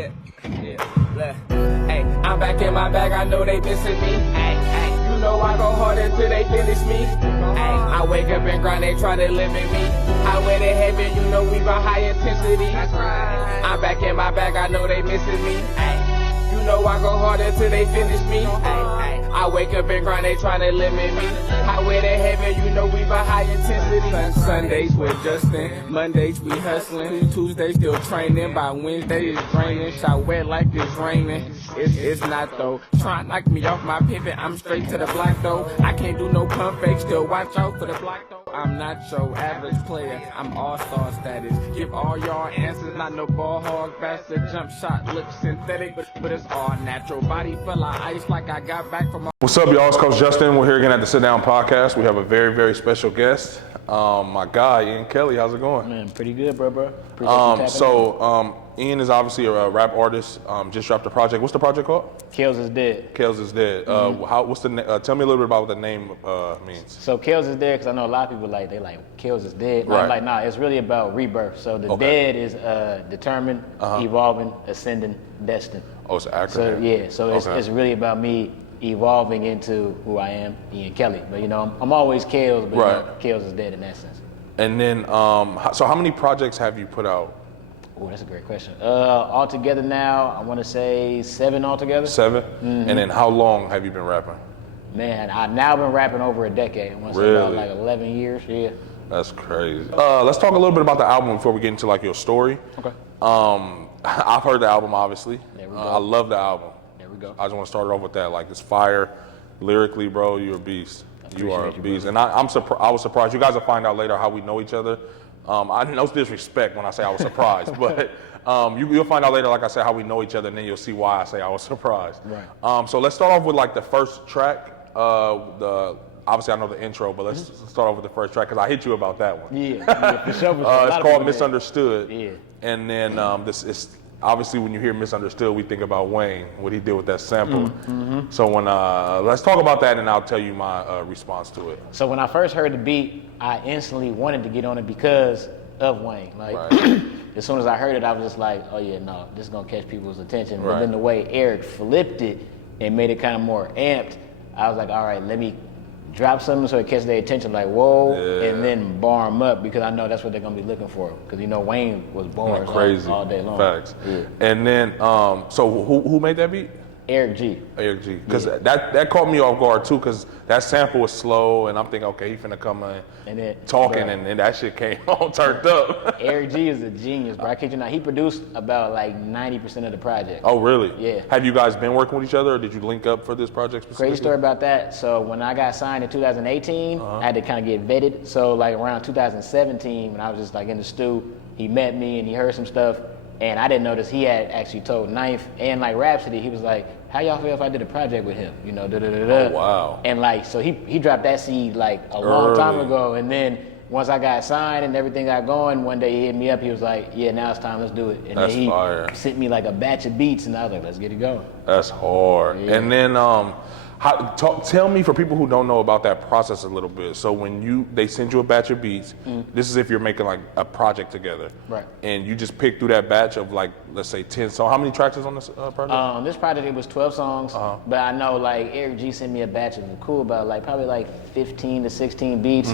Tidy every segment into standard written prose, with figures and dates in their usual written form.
Yeah. Hey, I'm back in my bag, I know they missing me. Ay, you know I go hard until they finish me. Ay, I wake up and grind, they try to limit me. Highway to heaven, you know we by high intensity. That's right. I'm back in my bag, I know they missing me. Ay, you know I go hard until they finish me. Ay, I wake up and grind, they try to limit me. Highway to heaven, you know we by high intensity. Sundays we're Justin, Mondays we hustling, Tuesdays still training, by Wednesday it's draining, shot wet like it's raining. It's not though, try to knock me off my pivot, I'm straight to the block though. I can't do no pump fake, still watch out for the block though. I'm not your average player, I'm all-star status. Give all y'all answers, not no ball hog bastard. Jump shot looks synthetic, but it's all natural. Body full of ice like I got back from. What's up, y'all? It's Coach Justin. We're here again at the Sit Down Podcast. We have a very, very special guest. My guy, Ian Kelly. How's it going? Man, pretty good, bro. Appreciate you Ian is obviously a rap artist. Just dropped a project. What's the project called? Kells is Dead. Kells is Dead. What's the? Tell me a little bit about what the name means. So Kells is Dead because I know a lot of people they like Kells is Dead. Right. I'm like, nah, it's really about rebirth. So the dead is determined, evolving, ascending, destined. Oh, it's an acronym. So it's really about me evolving into who I am, Ian Kelly. But you know, I'm always Kells, but right. You know, Kells is Dead in that sense. And then, so how many projects have you put out? Oh, that's a great question. Altogether now, I want to say 7 altogether. 7? Mm-hmm. And then how long have you been rapping? Man, I've now been rapping over a decade. I want to say about like 11 years, yeah. That's crazy. Let's talk a little bit about the album before we get into like your story. Okay. I've heard the album, obviously. There we go. I love the album. There we go. I just want to start it off with that. Like, it's fire. Lyrically, bro, you're a beast. You are a beast. And I was surprised. You guys will find out later how we know each other. I no disrespect when I say I was surprised, but you'll find out later, like I said, how we know each other, and then you'll see why I say I was surprised. Right. So let's start off with like the first track. Obviously I know the intro, but let's start off with the first track because I hit you about that one. Yeah, for sure. It's called Misunderstood. Yeah. And then this is obviously when you hear Misunderstood, we think about Wayne, what he did with that sample. Mm-hmm. So when let's talk about that, and I'll tell you my response to it. So when I first heard the beat, I instantly wanted to get on it because of Wayne. Like right. As soon as I heard it, I was just like, oh yeah, no, this is gonna catch people's attention. Right. But then the way Eric flipped it and made it kind of more amped, I was like, all right, let me drop something so it catches their attention, like whoa, and then bar them up because I know that's what they're gonna be looking for. Because you know Wayne was bars crazy all day long. Facts. Yeah. And then, so who made that beat? Eric G. Eric G. Because that caught me off guard too. Because that sample was slow, and I'm thinking, okay, he finna come in and then, talking, and that shit came all turned up. Eric G is a genius, bro. I kid you not. He produced about like 90% of the project. Oh, really? Yeah. Have you guys been working with each other, or did you link up for this project specifically? Crazy story about that. So when I got signed in 2018, I had to kind of get vetted. So like around 2017, when I was just like in the stew, he met me and he heard some stuff, and I didn't notice he had actually told Ninth and like Rhapsody. He was like, how y'all feel if I did a project with him? You know, Oh, wow. And like, so he dropped that seed like a long time ago. And then once I got signed and everything got going, one day he hit me up. He was like, yeah, now it's time, let's do it. And That's then he fire. sent me like a batch of beats and I was like, let's get it going. That's hard. Yeah. And then, tell me, for people who don't know about that process a little bit. So when they send you a batch of beats, this is if you're making like a project together, right? And you just pick through that batch of like, let's say 10. So how many tracks is on this project? This project, it was 12 songs, but I know like Eric G sent me a batch of cool about like probably like 15 to 16 beats.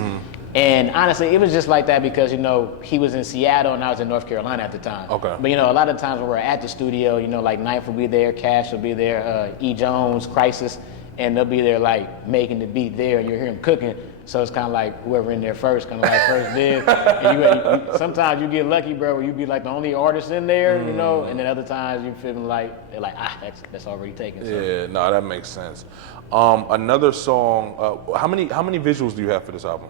And honestly, it was just like that because, you know, he was in Seattle and I was in North Carolina at the time. Okay. But, you know, a lot of times when we're at the studio, you know, like Knife will be there, Cash will be there, E. Jones, Crisis, and they'll be there like making the beat there and you hear him cooking. So it's kind of like whoever in there first, kind of like first did. And sometimes you get lucky, bro, where you be like the only artist in there, you know, and then other times you feeling like, they're like, that's already taken. So. Yeah, no, that makes sense. Another song, how many visuals do you have for this album?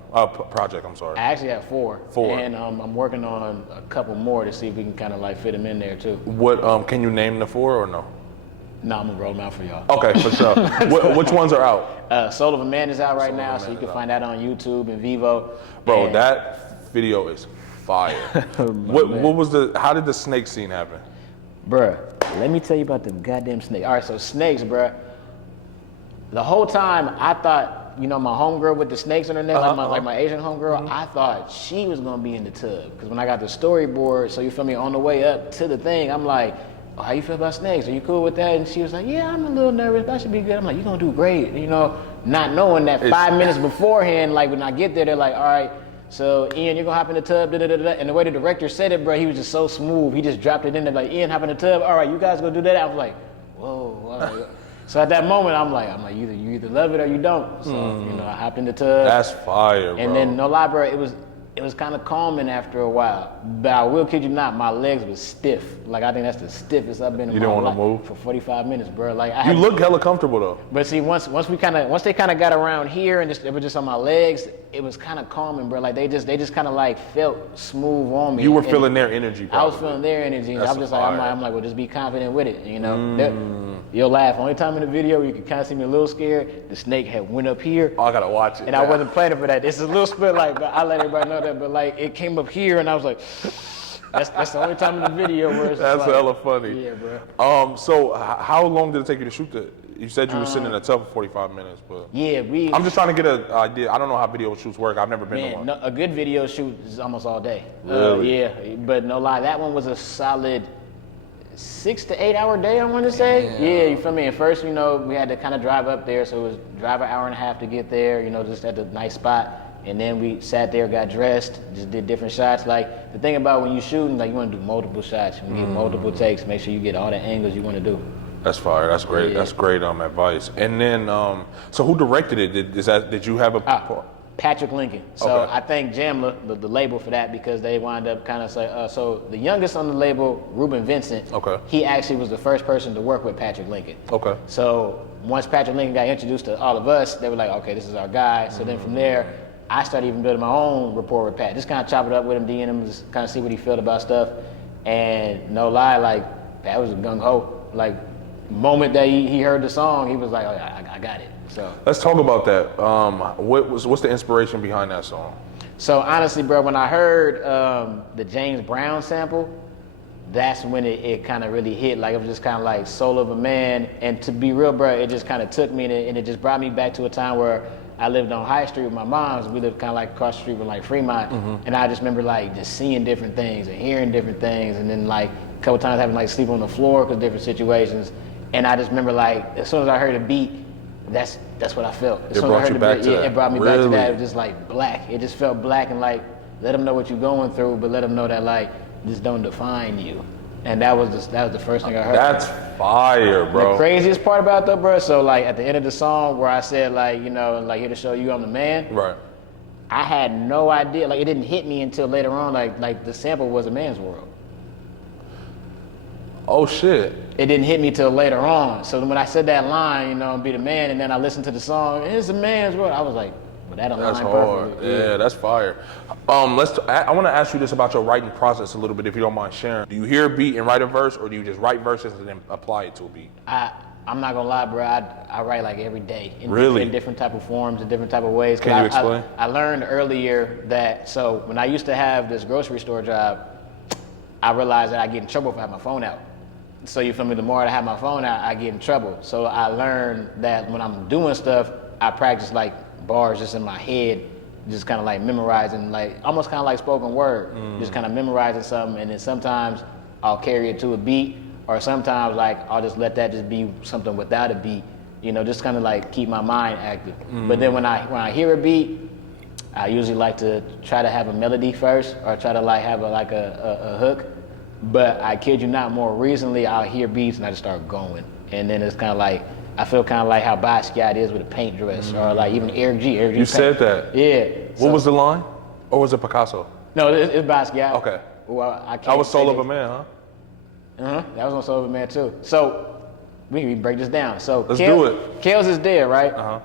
Project, I'm sorry. I actually have 4. And I'm working on a couple more to see if we can kind of like fit them in there too. What, can you name the 4 or no? No, I'm gonna roll them out for y'all. Okay, for sure. Which ones are out? Soul of a Man is out right now, so you can find that on YouTube and Vivo. Bro, that video is fire. What was how did the snake scene happen? Bruh, let me tell you about the goddamn snake. All right, so snakes, bruh. The whole time I thought, you know, my homegirl with the snakes on her neck, like my Asian homegirl, I thought she was gonna be in the tub. Because when I got the storyboard, so you feel me, on the way up to the thing, I'm like, oh, how you feel about snakes? Are you cool with that? And she was like, yeah, I'm a little nervous, but I should be good. I'm like, you're gonna do great. You know, not knowing that 5 minutes beforehand, like when I get there, they're like, all right, so Ian, you're gonna hop in the tub, da da da da. And the way the director said it, bro, he was just so smooth. He just dropped it in there like, Ian, hop in the tub. All right, you guys go do that. I was like, whoa. So at that moment, I'm like, you either love it or you don't. So you know, I hopped in the tub. That's fire, bro. And then no lie, bro, it was kind of calming after a while. But I will kid you not, my legs was stiff. Like I think that's the stiffest I've been in my life. You didn't want to move for 45 minutes, bro. Like you look hella comfortable though. But see, once they kind of got around here and it was just on my legs, it was kind of calming, bro. Like they just kind of like felt smooth on me. You were feeling their energy. Probably. I was feeling their energy. And I was just like, I'm like, well, just be confident with it, you know. You'll laugh. Only time in the video you can kind of see me a little scared. The snake had went up here. Oh, I gotta watch it. And I wasn't planning for that. It's a little split, like, but I let everybody know that. But like, it came up here, and I was like, that's the only time in the video where it's that's like, hella funny. Yeah, bro. So how long did it take you to shoot that? You said you were sitting in a tub for 45 minutes, but yeah, I'm just trying to get an idea. I don't know how video shoots work. I've never been to one. No, a good video shoot is almost all day. Really? Yeah, but no lie, that one was a solid 6 to 8 hour day, I want to say. Yeah, you feel me? And first, you know, we had to kind of drive up there, so it was drive an hour and a half to get there, you know, just at the nice spot. And then we sat there, got dressed, just did different shots. Like, the thing about when you shooting, like, you want to do multiple shots. You get multiple takes, make sure you get all the angles you want to do. That's fire. That's great. Yeah. That's great advice. And then, so who directed it? Did you have a Patrick Lincoln. So Okay. I thank Jamla, the label, for that, because they wind up kind of say, so the youngest on the label, Ruben Vincent, Okay. he actually was the first person to work with Patrick Lincoln. Okay. So once Patrick Lincoln got introduced to all of us, they were like, okay, this is our guy. So then from there, I started even building my own rapport with Pat. Just kind of chop it up with him, DMing him, just kind of see what he felt about stuff. And no lie, like, Pat was gung-ho. Like, moment that he heard the song, he was like, oh, I got it. So Let's talk about that. What's the inspiration behind that song? So honestly, bro, when I heard the James Brown sample, that's when it kind of really hit. Like, it was just kind of like Soul of a Man. And to be real, bro, it just kind of took me and it just brought me back to a time where I lived on High Street with my moms. We lived kind of like across the street with like Fremont. And I just remember like just seeing different things and hearing different things. And then like a couple times having like sleep on the floor because different situations. And I just remember like, as soon as I heard a beat, that's what I felt. As soon as I heard the beat, it brought me back to that. It was just like black. It just felt black and like, let them know what you're going through, but let them know that like, this don't define you. And that was the first thing I heard. That's fire, bro. The craziest part about it though, bro, so like at the end of the song where I said like, you know, like here to show you I'm the man. Right. I had no idea, like it didn't hit me until later on, like the sample was a man's world. Oh shit. It didn't hit me till later on. So when I said that line, you know, be the man, and then I listened to the song, it's a man's world. I was like, well, that aligned That's hard. perfectly. Yeah, that's fire. I want to ask you this about your writing process a little bit, if you don't mind sharing. Do you hear a beat and write a verse, or do you just write verses and then apply it to a beat? I'm not gonna lie, bro. I write like every day in different type of forms, in different type of ways. Can you explain? I learned earlier that so when I used to have this grocery store job, I realized that I get in trouble if I have my phone out. So you feel me? The more I have my phone out, I get in trouble. So I learned that when I'm doing stuff, I practice like bars just in my head, just kind of like memorizing, like almost kind of like spoken word, just kind of memorizing something, and then sometimes I'll carry it to a beat, or sometimes like I'll just let that just be something without a beat, you know, just kind of like keep my mind active. But then when I hear a beat, I usually like to try to have a melody first, or try to like have a hook. But I kid you not, more recently I'll hear beats and I just start going, and then it's kind of like I feel kind of like how Basquiat is with a paint dress, or like even Eric G. You said that. Yeah. What was the line? Or was it Picasso? No, it's Basquiat. Okay. Well, I can't. That was Soul say of a Man, huh? That was on Soul of a Man too. So we can break this down. So Let's do it. Kells is there, right? Uh-huh.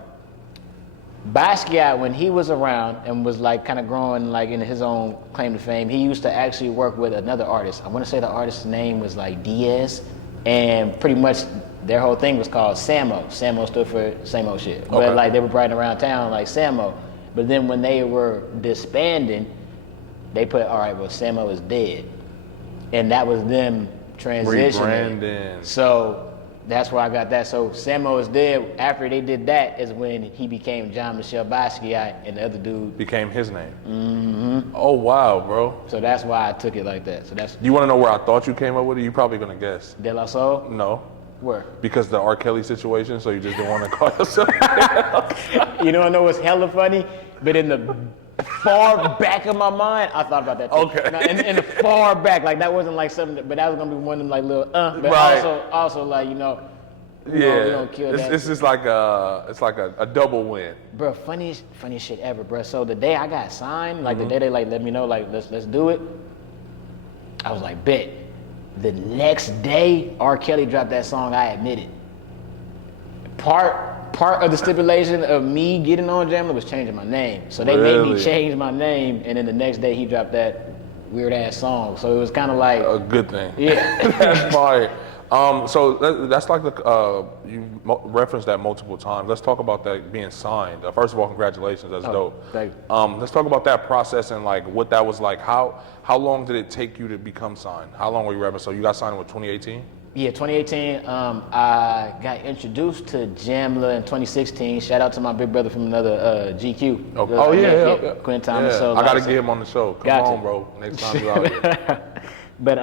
Basquiat, when he was around and was like kind of growing like in his own claim to fame, he used to actually work with another artist. I want to say the artist's name was like D.E.A.D, and pretty much their whole thing was called Samo. Samo stood for same old shit. Okay. But like they were riding around town like Samo. But then when they were disbanding, they put, all right, well, Samo is dead. And that was them transitioning. Rebranding. So That's where I got that. So Samo Is Dead, after they did that, is when he became John Michelle Basquiat, and the other dude became his name. Mm-hmm. Oh wow, bro. So that's why I took it like that. So that's. You want to know where I thought you came up with it? You're probably gonna guess. De La Soul? No. Where? Because the R. Kelly situation, so you just didn't want to call yourself. You know, I know it's hella funny, but in the far back of my mind, I thought about that too. Okay. Now, in the far back, like that wasn't like something, but that was gonna be one of them like little but Right. also like we Yeah, don't kill that. it's just like a double win. Bro, funniest shit ever, bro. So the day I got signed, like the day they like let me know like let's do it, I was like bet. The next day, R. Kelly dropped that song, I Admit It. Part of the stipulation of me getting on Jamla was changing my name. So they made me change my name, and then the next day he dropped that weird ass song. So it was kind of like a good thing. Yeah. That's fire. So that's like you referenced that multiple times. Let's talk about that being signed. First of all, congratulations. That's dope. Thank you. Let's talk about that process and like what that was like. How long did it take you to become signed? How long were you rapping? So you got signed in 2018? Yeah, 2018. I got introduced to Jamla in 2016. Shout out to my big brother from another GQ. Okay. Oh yeah. Quentin Thomas. Yeah. So, I gotta get him on the show. Come on, bro. Next time you out here. But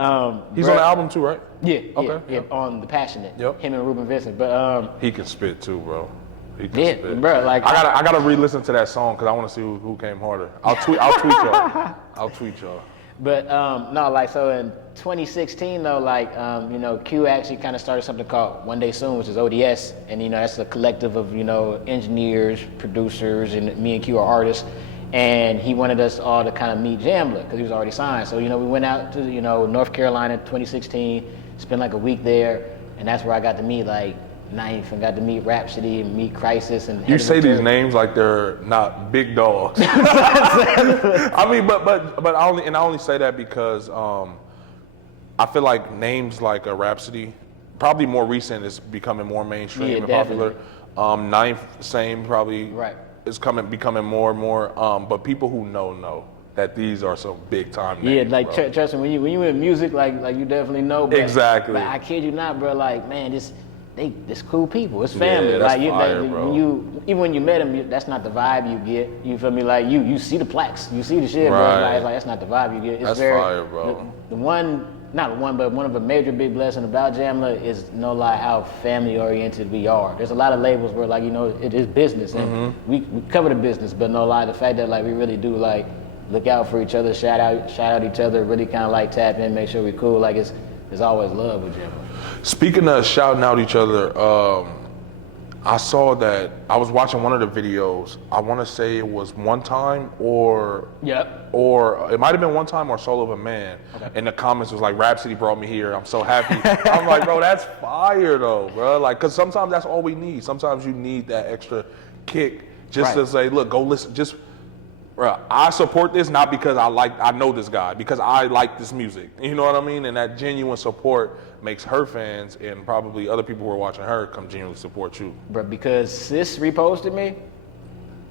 he's on the album too, right? Yeah. Okay. Yeah. On The Passionate. Yep. Him and Ruben Vincent. But he can spit too, bro. He can spit. Bro. Like I gotta re-listen to that song because I want to see who came harder. I'll tweet y'all. I'll tweet y'all. But no, like so in 2016 though, like Q actually kind of started something called One Day Soon, which is ODS, and that's a collective of engineers, producers, and me and Q are artists. And he wanted us all to kind of meet Jamla because he was already signed. So we went out to North Carolina in 2016, spent like a week there, and that's where I got to meet like Ninth and got to meet Rhapsody and meet Crisis and. You say these names like they're not big dogs. I mean, but I only say that because I feel like names like a Rhapsody, probably more recent, is becoming more mainstream and popular. Ninth, same probably. Right. Is becoming more and more. But people who know that these are some big time names. Yeah, like trust me, when you in music, like you definitely know. But, exactly. But I kid you not, bro. Like man, this cool people. It's family. Yeah, that's like fire, bro. Even when you met them, that's not the vibe you get. You feel me? Like you see the plaques, you see the shit, right. bro. It's like that's not the vibe you get. It's that's very, fire, bro. One of the major big blessings about Jamla is no lie how family oriented we are. There's a lot of labels where like it is business and we cover the business, but no lie the fact that like we really do like look out for each other, shout out each other, really kind of like tap in, make sure we're cool. Like it's always love with Jamla. Speaking of shouting out each other, I saw that I was watching one of the videos. I want to say it was One Time or it might have been One Time or Soul of a Man. Okay. And the comments was like, Rhapsody brought me here. I'm so happy. I'm like, bro, that's fire though, bro. Like, cause sometimes that's all we need. Sometimes you need that extra kick just to say, look, go listen. Just, bro, I support this not because I know this guy, because I like this music. You know what I mean? And that genuine support makes her fans and probably other people who are watching her come genuinely support you. Bro, because Sis reposted me,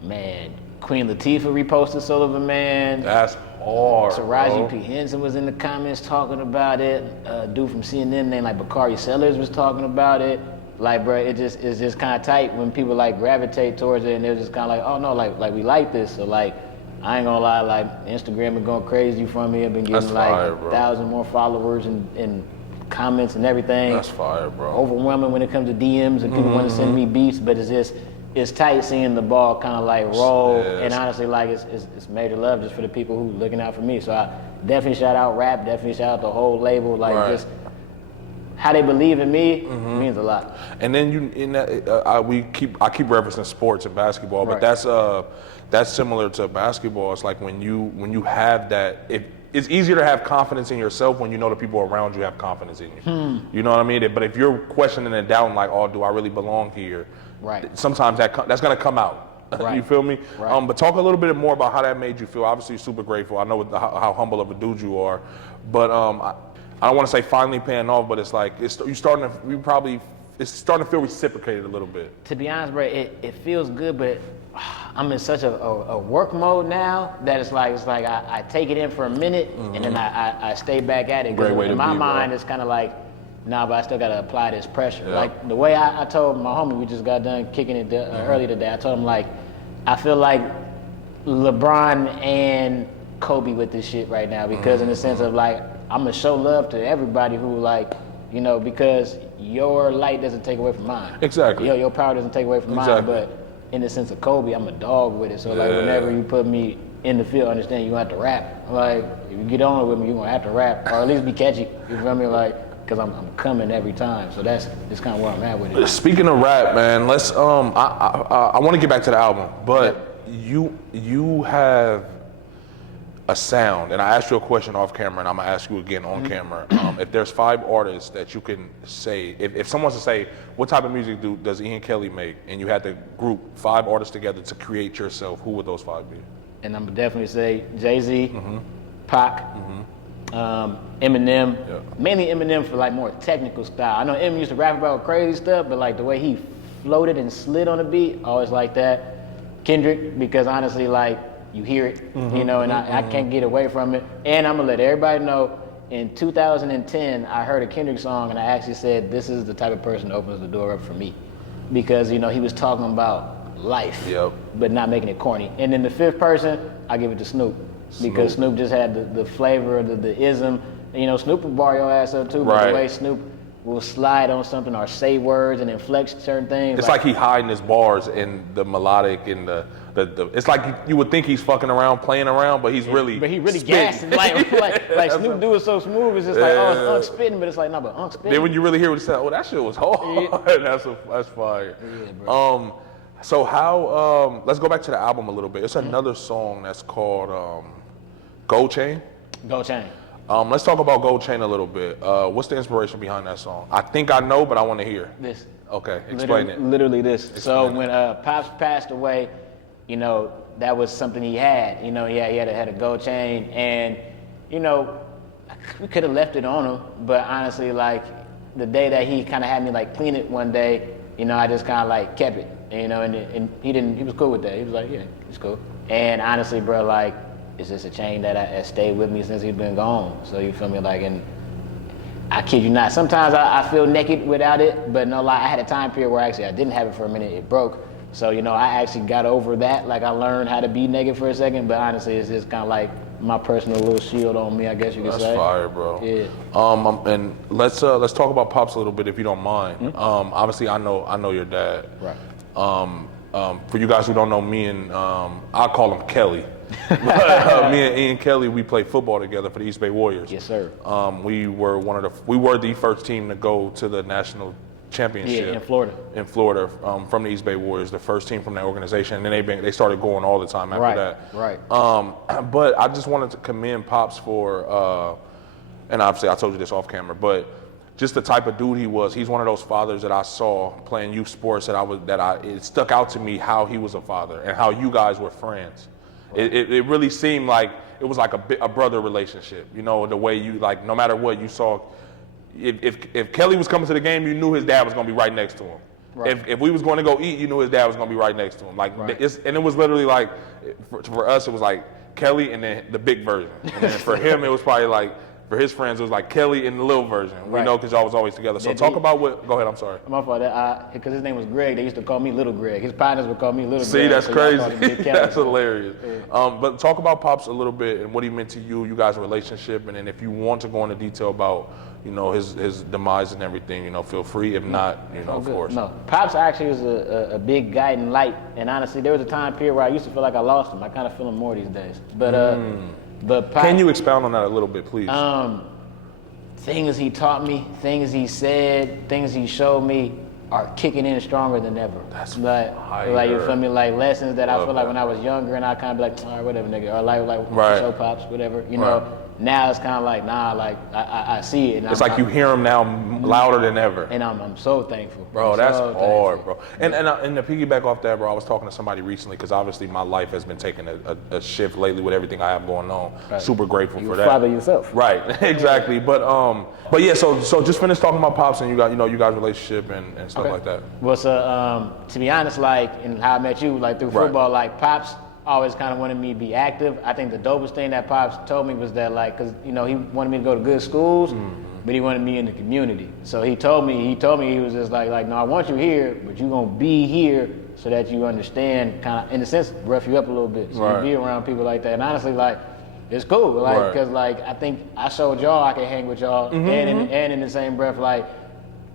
man. Queen Latifah reposted Soul of a Man. That's hard. Taraji P. Henson was in the comments talking about it. A dude from CNN named like Bakari Sellers was talking about it. Like, bro, it's just kind of tight when people like gravitate towards it and they're just kind of like, oh no, like we like this. So like, I ain't gonna lie, like Instagram been going crazy for me. I've been getting fire, 1,000 more followers and comments and everything. That's fire, bro. Overwhelming when it comes to DMs and people want to send me beats, but it's tight seeing the ball kind of like roll. And honestly, like it's major love just for the people who looking out for me. So I definitely shout out Rap, definitely shout out the whole label, like just how they believe in me means a lot. And then I keep referencing sports and basketball, but that's similar to basketball. It's like when you have that, it's easier to have confidence in yourself when you know the people around you have confidence in you. You know what I mean? But if you're questioning and doubting, like, oh, do I really belong here? Right. Sometimes that's gonna come out. Right. You feel me? Right. But talk a little bit more about how that made you feel. Obviously, you're super grateful. I know how humble of a dude you are, but I don't want to say finally paying off, but it's like it's starting to feel reciprocated a little bit. To be honest, bro, it feels good, but I'm in such a work mode now that it's like I take it in for a minute and then I stay back at it. Great way to in my be, mind, bro. it's kind of like nah, but I still gotta apply this pressure. Yeah. Like the way I told my homie, we just got done kicking it earlier today. I told him like, I feel like LeBron and Kobe with this shit right now because in the sense of like, I'm gonna show love to everybody who like, you know, because your light doesn't take away from mine. Exactly. Your power doesn't take away from mine, but in the sense of Kobe, I'm a dog with it. So like whenever you put me in the field, understand you're gonna have to rap. Like if you get on it with me, you're gonna have to rap or at least be catchy. You feel me? Like because I'm coming every time. So that's kind of where I'm at with it. Speaking of rap, man, let's I want to get back to the album, but you have a sound, and I asked you a question off camera, and I'm gonna ask you again on camera. If there's 5 artists that you can say, if someone wants to say, what type of music does Ian Kelly make, and you had to group 5 artists together to create yourself, who would those 5 be? And I'm gonna definitely say Jay-Z, Pac, Eminem, mainly Eminem for like more technical style. I know Eminem used to rap about crazy stuff, but like the way he floated and slid on the beat, always like that. Kendrick, because honestly, like, you hear it, you know, and I can't get away from it. And I'm gonna let everybody know, in 2010, I heard a Kendrick song and I actually said, this is the type of person that opens the door up for me. Because, you know, he was talking about life, but not making it corny. And then the 5th person, I give it to Snoop. Because Snoop just had the flavor, the ism. And, you know, Snoop will bar your ass up too, but the way Snoop will slide on something or say words and inflect certain things. It's like he hiding his bars in the melodic and the it's like you would think he's fucking around, playing around, but he's really gassing. Like Snoop do it so smooth, it's just like, oh, it's Unc spitting, but it's like, no, but Unc spitting. Then when you really hear what he said, oh, that shit was hard. That's fire. Yeah, bro. So how, let's go back to the album a little bit. It's another song that's called Gold Chain. Gold Chain. Let's talk about Gold Chain a little bit. What's the inspiration behind that song? I think I know, but I want to hear. This. Okay, explain it. Literally this. So when Pops passed away, you know, that was something he had. You know, he had a gold chain, and you know, we could have left it on him, but honestly, like the day that he kind of had me like clean it one day, you know, I just kind of like kept it, you know, and he was cool with that. He was like, yeah, it's cool. And honestly, bro, like it's just a chain that stayed with me since he's been gone. So you feel me, like, and I kid you not, sometimes I feel naked without it, but no lie, I had a time period where actually I didn't have it for a minute, it broke. So, you know, I actually got over that. Like, I learned how to be naked for a second, but honestly, it's just kind of like my personal little shield on me, I guess you could say. That's fire, bro. Yeah. And let's talk about Pops a little bit, if you don't mind. Obviously, I know your dad. Right. For you guys who don't know, me and I call him Kelly. But, me and Ian Kelly, we played football together for the East Bay Warriors. Yes, sir. We were the first team to go to the national championship. Yeah, in Florida. In Florida, from the East Bay Warriors, the first team from that organization, and then they started going all the time after that. Right. But I just wanted to commend Pops for, and obviously I told you this off camera, but just the type of dude he was. He's one of those fathers that I saw playing youth sports it stuck out to me how he was a father and how you guys were friends. Right. It really seemed like it was like a brother relationship. You know, the way you, like, no matter what you saw. If Kelly was coming to the game, you knew his dad was going to be right next to him. Right. If we was going to go eat, you knew his dad was going to be right next to him. Like, and it was literally like, for us, it was like Kelly and then the big version. And then for him, it was probably like, for his friends, it was like Kelly and the little version. We know because y'all was always together. So talk about what, go ahead, I'm sorry. My fault, because his name was Greg, they used to call me Little Greg. His partners would call me Little Greg. See, that's so crazy. That's hilarious. Yeah. But talk about Pops a little bit and what he meant to you guys' relationship, and then if you want to go into detail about, you know, his demise and everything, you know, feel free. If not, you know, of course. No, Pops actually was a big guiding light, and honestly, there was a time period where I used to feel like I lost him. I kind of feel him more these days. But Pops, can you expound on that a little bit, please? Things he taught me, things he said, things he showed me are kicking in stronger than ever. That's like you feel me, like lessons that I feel like when I was younger, and I kind of be like, all right, whatever, nigga, or like show Pops, whatever, you know. Now it's kind of like, nah, like I see it. And it's like you hear him now louder than ever. And I'm so thankful. Bro, that's hard, bro. And to piggyback off that, bro, I was talking to somebody recently because obviously my life has been taking a shift lately with everything I have going on. Right. Super grateful for that. You father yourself. Right, exactly. But yeah, so just finish talking about Pops and you guys' relationship and stuff like that. Well, so to be honest, like, and how I met you, like through football, like Pops always kind of wanted me to be active. I think the dopest thing that Pops told me was that, like, because, you know, he wanted me to go to good schools, but he wanted me in the community. So he told me he was just like, no, I want you here, but you're gonna be here so that you understand, kind of, in a sense, rough you up a little bit, so you be around people like that. And honestly, like, it's cool, like, because like I think I showed y'all I could hang with y'all, and in the same breath, like,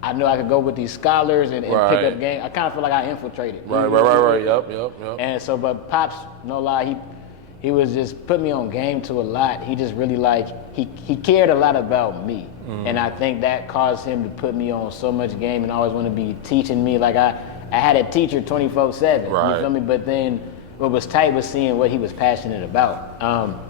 I knew I could go with these scholars and pick up game. I kind of feel like I infiltrated. Right. Yep. And so, but Pops, no lie, he was just put me on game to a lot. He just really he cared a lot about me. And I think that caused him to put me on so much game and always want to be teaching me. Like I had a teacher 24/7, you feel me? But then what was tight was seeing what he was passionate about.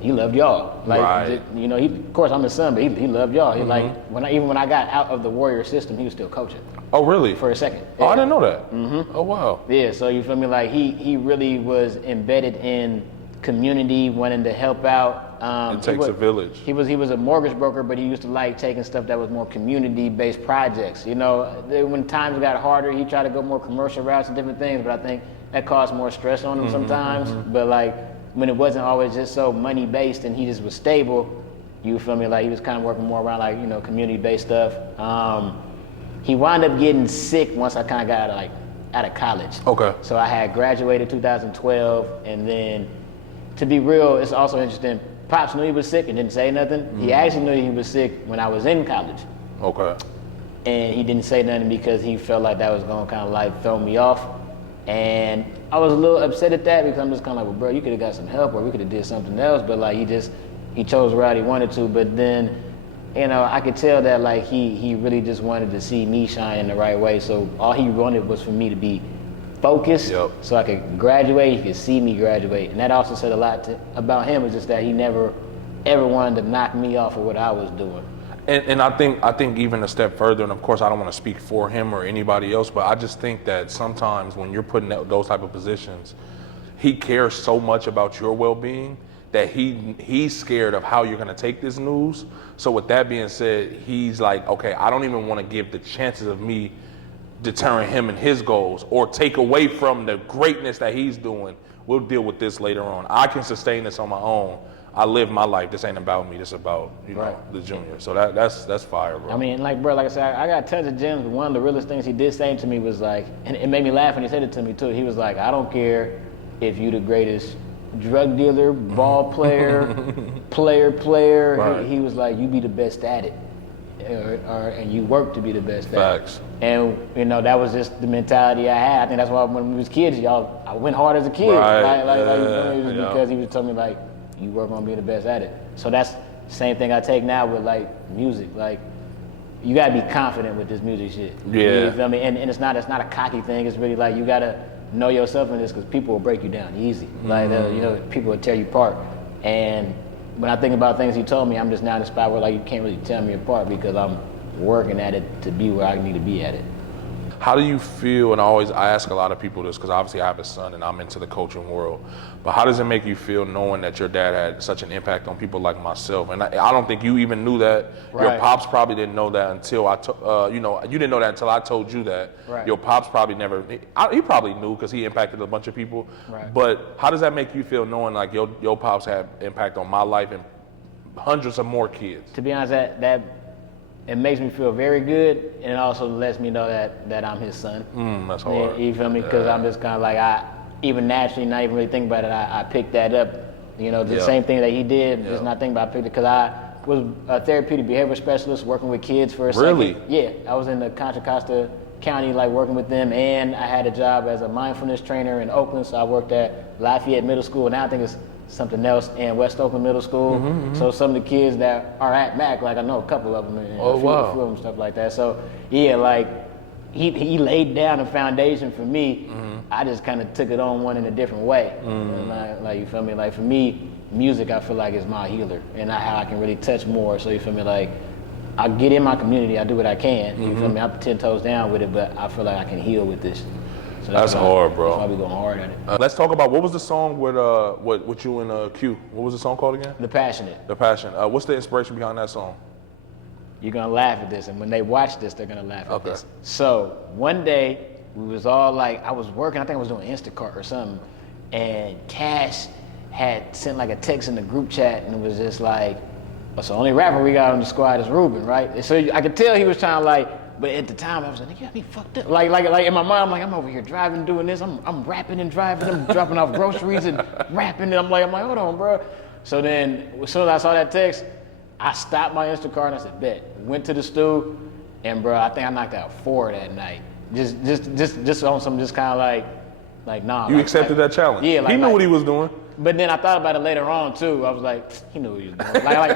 He loved y'all. Like, you know, of course I'm his son, but he loved y'all. He like, even when I got out of the Warrior system, he was still coaching. Oh, really? For a second. Oh, I didn't know that. Oh, wow. Yeah, so you feel me? Like he really was embedded in community, wanting to help out. It takes a village. He was a mortgage broker, but he used to like taking stuff that was more community-based projects. You know, when times got harder, he tried to go more commercial routes and different things, but I think that caused more stress on him sometimes. But like, when it wasn't always just so money-based and he just was stable, you feel me? Like, he was kind of working more around, like, you know, community-based stuff. He wound up getting sick once I kind of got out of college. Okay. So I had graduated 2012, and then, to be real, it's also interesting, Pops knew he was sick and didn't say nothing. He actually knew he was sick when I was in college. Okay. And he didn't say nothing because he felt like that was gonna kind of like throw me off. And I was a little upset at that because I'm just kind of like, well, bro, you could have got some help or we could have did something else. But like, he chose the route he wanted to. But then, you know, I could tell that like he really just wanted to see me shine in the right way. So all he wanted was for me to be focused, so I could graduate, he could see me graduate. And that also said a lot about him, was just that he never ever wanted to knock me off of what I was doing. And I think even a step further, and of course I don't want to speak for him or anybody else, but I just think that sometimes when you're put in those type of positions, he cares so much about your well-being that he's scared of how you're going to take this news. So with that being said, he's like, okay, I don't even want to give the chances of me deterring him and his goals or take away from the greatness that he's doing. We'll deal with this later on. I can sustain this on my own. I live my life. This ain't about me. This is about, you know, the junior. So that's fire, bro. I mean, like, bro, like I said, I got tons of gems, but one of the realest things he did say to me was like, and it made me laugh when he said it to me too. He was like, I don't care if you the greatest drug dealer, ball player, player. Right. He was like, you be the best at it. And you work to be the best at it. Facts. And, you know, that was just the mentality I had. I think that's why when we was kids, I went hard as a kid. Because he was telling me, like, you work on being the best at it. So that's the same thing I take now with, like, music. Like, you gotta be confident with this music shit. Yeah. You feel me? And it's not a cocky thing. It's really like, you gotta know yourself in this, because people will break you down easy. Like, you know, people will tear you apart. And when I think about things he told me, I'm just now in a spot where, like, you can't really tear me apart because I'm working at it to be where I need to be at it. How do you feel, and I ask a lot of people this because obviously I have a son and I'm into the coaching world, but how does it make you feel knowing that your dad had such an impact on people like myself? And I don't think you even knew that. Right. Your pops probably didn't know that until you didn't know that until I told you that. Right. Your pops probably he probably knew because he impacted a bunch of people. Right. But how does that make you feel knowing like your pops had impact on my life and hundreds of more kids? To be honest, that it makes me feel very good, and it also lets me know that I'm his son. That's hard. You feel me? Because I'm just kind of like, even naturally, not even really thinking about it, I picked that up. You know, the same thing that he did, just not thinking about it, I picked it because I was a therapeutic behavior specialist working with kids for a second. Really? Yeah, I was in the Contra Costa County, like, working with them, and I had a job as a mindfulness trainer in Oakland, so I worked at Lafayette Middle School, and now I think it's something else in West Oakland Middle School. So some of the kids that are at MAC, like, I know a couple of them, and a few of them, stuff like that. So yeah, like, he laid down a foundation for me. I just kind of took it on one in a different way. And like, you feel me? Like, for me, music, I feel like, is my healer, and how I can really touch more. So you feel me? Like, I get in my community, I do what I can. You feel me? I'm 10 toes down with it, but I feel like I can heal with this. So that's hard, bro. That's why we going hard at it. Let's talk about, what was the song with you and Q? What was the song called again? The Passionate. The Passion. What's the inspiration behind that song? You're gonna laugh at this, and when they watch this, they're gonna laugh at Okay. this. So one day, we was all like, I was working, I think I was doing Instacart or something, and Cash had sent like a text in the group chat, and it was just like, So the only rapper we got on the squad is Ruben, right? And so I could tell he was trying to like, but at the time I was like, nigga, you got me fucked up. Like in my mind, I'm like, I'm over here driving, doing this. I'm rapping and driving. I'm dropping off groceries and rapping. And I'm like, hold on, bro. So then, as soon as I saw that text, I stopped my Instacart and I said, bet. Went to the stew, and bro, I think I knocked out 4 that night. Just on some, just kind of like nah. You accepted that challenge. Yeah, he knew what he was doing. But then I thought about it later on too. I was like, he knew what he was doing. I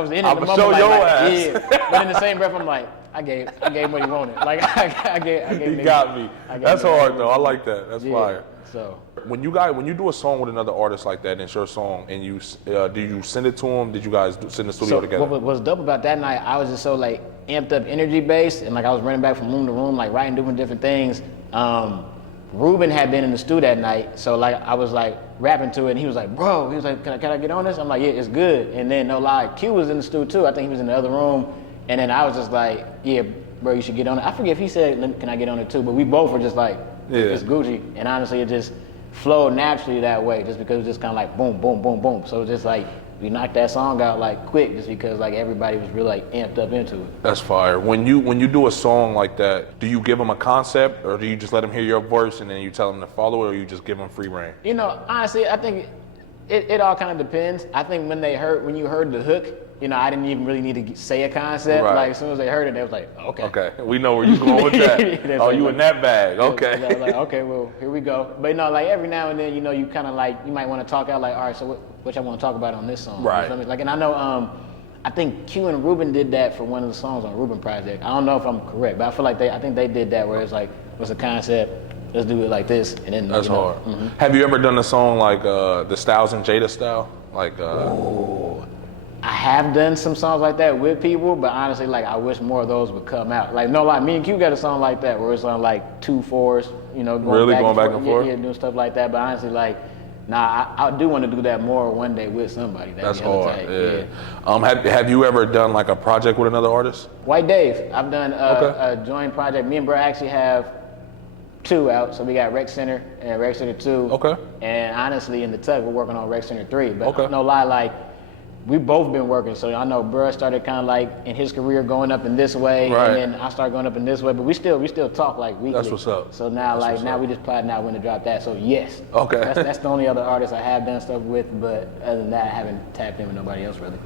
was in it. I'ma show your ass. Yeah. But in the same breath, I'm like, I gave him what he wanted. Like I gave He him. got me. That's hard though. I like that. That's fire. So when you do a song with another artist like that, and it's your song, and you do you send it to him? Did you guys send the studio together? What was dope about that night, I was just so like amped up, energy based, and like I was running back from room to room, like writing, doing different things. Ruben had been in the stew that night, so like I was like rapping to it, and he was like, bro, he was like, can I get on this? I'm like, yeah, it's good. And then no lie, Q was in the stew too. I think he was in the other room, and then I was just like, yeah, bro, you should get on it. I forget if he said, can I get on it too? But we both were just like, it's Gucci. And honestly, it just flowed naturally that way, just because it was just kind of like boom, boom, boom, boom. So just like we knocked that song out like quick, just because like everybody was really like amped up into it. That's fire. When you do a song like that, do you give them a concept, or do you just let them hear your verse and then you tell them to follow it, or you just give them free reign? You know, honestly, I think it all kind of depends. I think when you heard the hook, you know, I didn't even really need to say a concept. Right. Like as soon as they heard it, they was like, okay. Okay, we know where you going with that. Oh, you in that bag? Okay. I was like, okay, well, here we go. But you know, like every now and then, you know, you kind of like you might want to talk out like, all right, so what y'all want to talk about on this song? Right. You know what I mean? Like, and I know, I think Q and Ruben did that for one of the songs on Ruben Project. I don't know if I'm correct, but I feel like I think they did that where it's like, what's the concept? Let's do it like this, and then That's you know, hard. Mm-hmm. Have you ever done a song like the Styles and Jada style? Like. I have done some songs like that with people, but honestly, like I wish more of those would come out. Like no, like me and Q got a song like that where it's on like 2/4, you know, going back and forth. Yeah, doing stuff like that. But honestly, like, nah, I do want to do that more one day with somebody. That's hard. Yeah. Have you ever done like a project with another artist? White Dave. I've done a joint project. Me and bro actually have 2 out. So we got Rec Center and Rec Center 2. Okay. And honestly, in the tug, we're working on Rec Center 3. But no lie, like. We both been working, so I know bruh started kind of like in his career going up in this way, right. And then I started going up in this way. But we still talk like weekly. That's what's up. So now now we just plotting out when to drop that. So yes, okay. That's the only other artist I have done stuff with, but other than that, I haven't tapped in with nobody else really.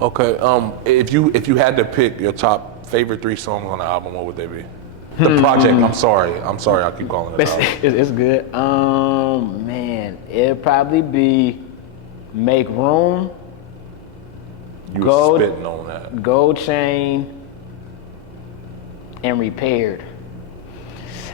Okay. If you had to pick your top favorite 3 songs on the album, what would they be? The project. I'm sorry. I keep calling it. It's good. Man, it'd probably be Make Room. You were spitting on that. Gold Chain and Repaired.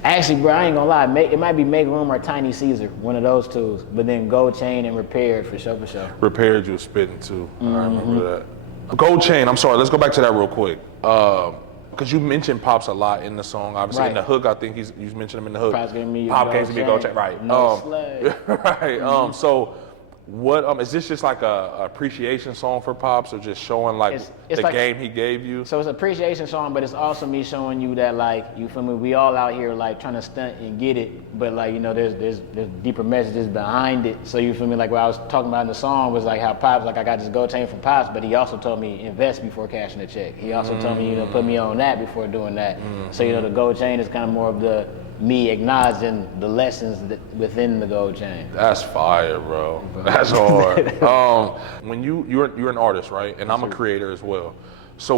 Actually, bro, I ain't gonna lie. It might be Make Room or Tiny Caesar, one of those two. But then Gold Chain and Repaired for sure. Repaired, you were spitting too. I remember that. Gold Chain. I'm sorry. Let's go back to that real quick. Because you mentioned Pops a lot in the song. Obviously, in the hook, I think you mentioned him in the hook. Pops giving me Pop gave me Gold Chain. Right. Right. So. What is this just like a appreciation song for Pops, or just showing like it's the game he gave you? So it's an appreciation song, but it's also me showing you that like, you feel me, we all out here like trying to stunt and get it, but like, you know, there's deeper messages behind it. So you feel me, like what I was talking about in the song was like how Pops, like I got this gold chain from Pops, but he also told me invest before cashing the check. He also told me, you know, put me on that before doing that. So you know, the gold chain is kind of more of the me acknowledging the lessons that within the gold chain. That's fire, bro. That's hard. When you're an artist, right? And I'm a creator as well. So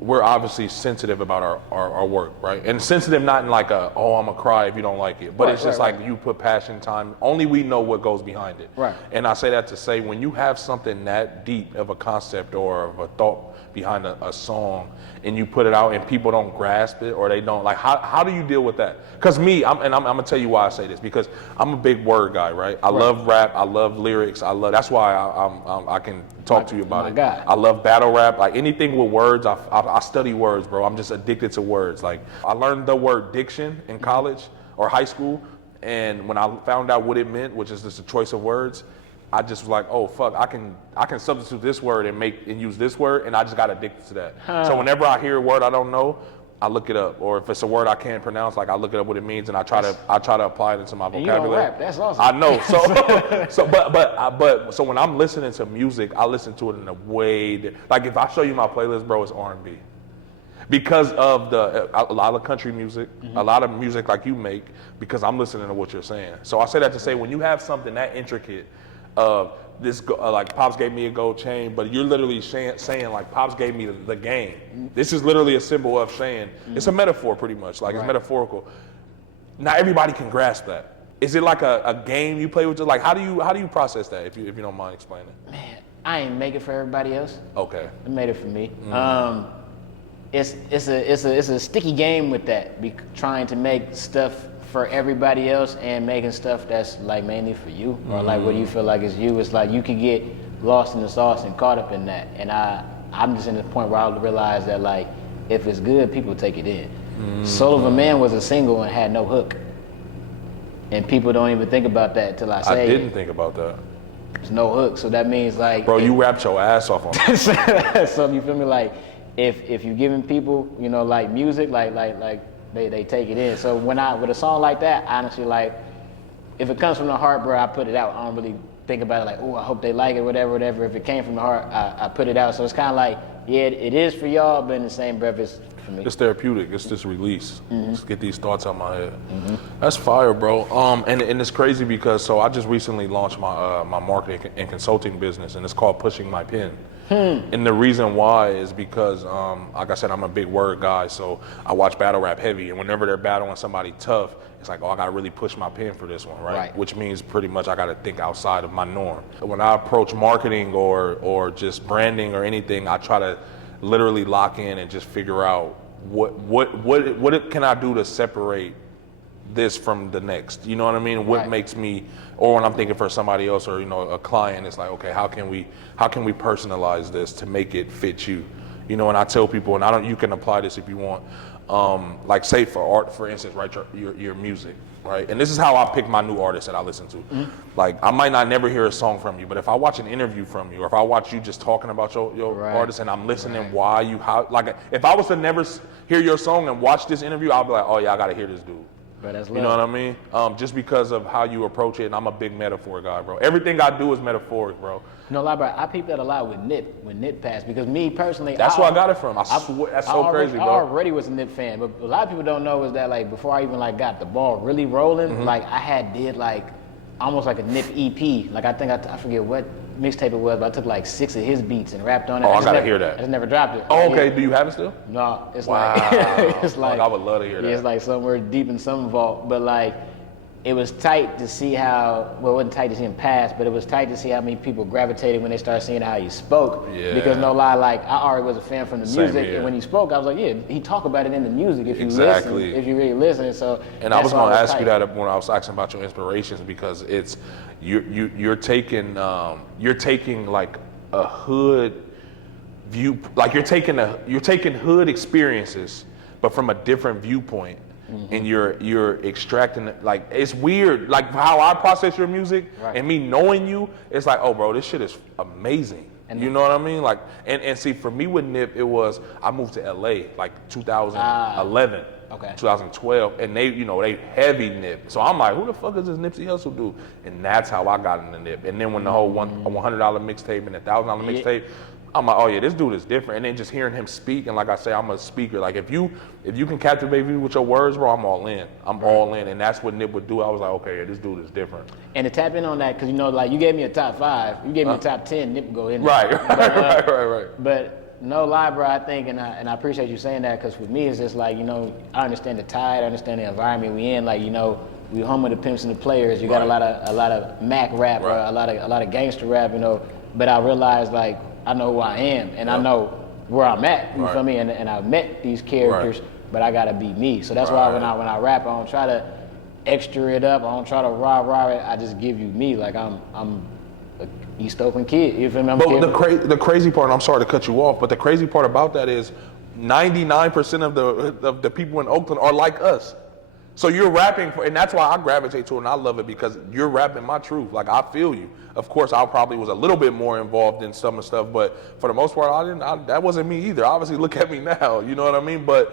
we're obviously sensitive about our work, right? And sensitive not in like I'm gonna cry if you don't like it, but it's just like you put passion, time. Only we know what goes behind it. Right. And I say that to say, when you have something that deep of a concept or of a thought behind a song, and you put it out and people don't grasp it, or they don't, like, how do you deal with that? Because I'm gonna tell you why I say this, because I'm a big word guy, right? I love rap, I love lyrics, that's why I can talk to you about it. God. I love battle rap, like anything with words. I study words, bro. I'm just addicted to words. Like, I learned the word diction in college or high school, and when I found out what it meant, which is just a choice of words, I just was like, oh fuck, I can substitute this word and use this word, and I just got addicted to that. So whenever I hear a word I don't know, I look it up, or if it's a word I can't pronounce, like I look it up what it means, and I try to apply it into my And vocabulary. you don't rap. That's awesome. I know. So when I'm listening to music, I listen to it in a way like if I show you my playlist, bro, it's R&B, because of a lot of country music, a lot of music like you make, because I'm listening to what you're saying. So I say that to say when you have something that intricate of this, like Pops gave me a gold chain, but you're literally saying like Pops gave me the game. This is literally a symbol of saying, it's a metaphor pretty much, like it's metaphorical. Not everybody can grasp that. Is it like a game you play with? Like how do you process that, if you don't mind explaining? Man, I ain't make it for everybody else. Okay. I made it for me. It's a sticky game with that, trying to make stuff for everybody else and making stuff that's like mainly for you, or like what do you feel like is you. It's like you could get lost in the sauce and caught up in that, and I'm just in the point where I realize that like if it's good, people take it in. Soul of a Man was a single and had no hook, and people don't even think about that till I say I didn't think about that. There's no hook, so that means like, bro, you rapped your ass off on that. So you feel me, like if you're giving people, you know, like music, like they take it in. So with a song like that, honestly, like if it comes from the heart, bro, I put it out. I don't really think about it like, oh, I hope they like it, whatever. If it came from the heart, I put it out. So it's kind of like, yeah, it is for y'all, but in the same breath, it's for me. It's therapeutic. It's just release. Just get these thoughts out my head. That's fire, bro. And it's crazy because I just recently launched my my marketing and consulting business, and it's called Pushing My Pen. And the reason why is because, like I said, I'm a big word guy, so I watch battle rap heavy, and whenever they're battling somebody tough, it's like, oh, I gotta really push my pen for this one, right? Which means pretty much I gotta think outside of my norm. When I approach marketing or just branding or anything, I try to literally lock in and just figure out what can I do to separate this from the next, you know what I mean? What makes me, or when I'm thinking for somebody else or, you know, a client, it's like, okay, how can we personalize this to make it fit you? You know, and I tell people, and you can apply this if you want, like say for art, for instance, right, your music, right? And this is how I pick my new artists that I listen to. Like, I might not never hear a song from you, but if I watch an interview from you, or if I watch you just talking about your artist and I'm listening like if I was to never hear your song and watch this interview, I'll be like, oh yeah, I gotta hear this dude. But that's you know what I mean? Just because of how you approach it, and I'm a big metaphor guy, bro. Everything I do is metaphoric, bro. No lie, bro. I peeped that a lot with Nip, when Nip passed, because me personally, that's where I got it from. I swear, that's so crazy, bro. I already was a Nip fan, but a lot of people don't know is that like before I even like got the ball really rolling, like I did like almost like a Nip EP. Like I think I forget what mixtape it was, but I took like 6 of his beats and rapped on it. Oh, I gotta hear that. I just never dropped it. Oh, okay. Do you have it still? No, it's wow. like it's like I would love to hear that. It's like somewhere deep in some vault, but like it was tight to see how, well, it wasn't tight to see him pass, but it was tight to see how many people gravitated when they started seeing how he spoke. Yeah. Because no lie, like I already was a fan from the music, and when he spoke, I was like, yeah, he talked about it in the music if you listen, if you really listen. So, and I was going to ask you that when I was asking about your inspirations, because it's you're taking like a hood view, like you're taking hood experiences, but from a different viewpoint. And you're extracting it. Like, it's weird, like how I process your music, and me knowing you, it's like, oh bro, this shit is amazing. And you know what I mean? Like, and see, for me with Nip, it was, I moved to LA like 2011, 2012, and they heavy Nip. So I'm like, who the fuck is this Nipsey Hussle dude? And that's how I got into Nip. And then when the whole $100 mixtape and the $1,000 mixtape, I'm like, oh yeah, this dude is different. And then just hearing him speak, and like I say, I'm a speaker. Like if you can captivate me with your words, bro, I'm all in. I'm all in, and that's what Nip would do. I was like, okay, yeah, this dude is different. And to tap in on that, because like you gave me a top 5, you gave me a top 10, Nip would go in there. Right. But no lie, bro, I think, and I appreciate you saying that, because with me, it's just like, I understand the tide, I understand the environment we in. Like, we home with the pimps and the players. You got a lot of Mac rap, a lot of gangster rap, But I realized, like, I know who I am, and I know where I'm at. You feel me? And I've met these characters, but I gotta be me. So that's why when I rap, I don't try to extra it up. I don't try to rah it. I just give you me. Like I'm a East Oakland kid. You feel me? But the crazy part, and I'm sorry to cut you off, but the crazy part about that is 99% of the people in Oakland are like us. So you're rapping and that's why I gravitate to it and I love it because you're rapping my truth. Like I feel you. Of course, I probably was a little bit more involved in some of the stuff, but for the most part, that wasn't me either. Obviously, look at me now. You know what I mean? But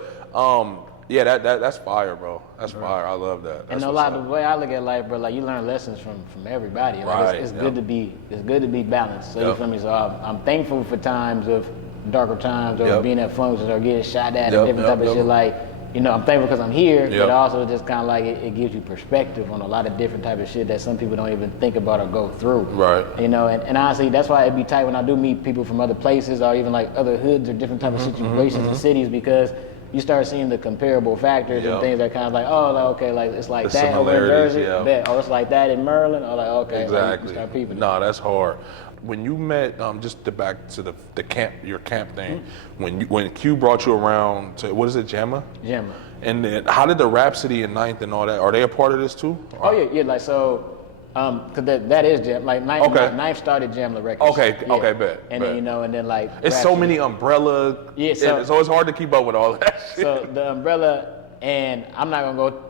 yeah, that's fire, bro. That's fire. I love that. That's and a lot of the way I look at life, bro, like you learn lessons from everybody. Like right. It's good to be balanced. So you feel me? So I'm thankful for times of darker times or being at functions or getting shot at and different type of shit. Like, you know, I'm thankful because I'm here, but also just kind of like it gives you perspective on a lot of different type of shit that some people don't even think about or go through. Right. You know, and honestly, that's why it'd be tight when I do meet people from other places or even like other hoods or different type of situations and cities because you start seeing the comparable factors and things that kind of like, oh, like, okay, like it's like the that over in Jersey, yeah. or it's like that in Maryland, or like, okay, exactly. Like, you start No, that's hard. When you met, just to back to the camp, your camp thing, when Q brought you around to, what is it, Jamma? Jamma. And then how did the Rhapsody and Ninth and all that, are they a part of this too? Oh yeah, like so, cause that is Jam, like Ninth started Jamla Records. Okay, bet. And then, you know, and then like. It's so many umbrella, so it's hard to keep up with all that shit. So the umbrella, and I'm not gonna go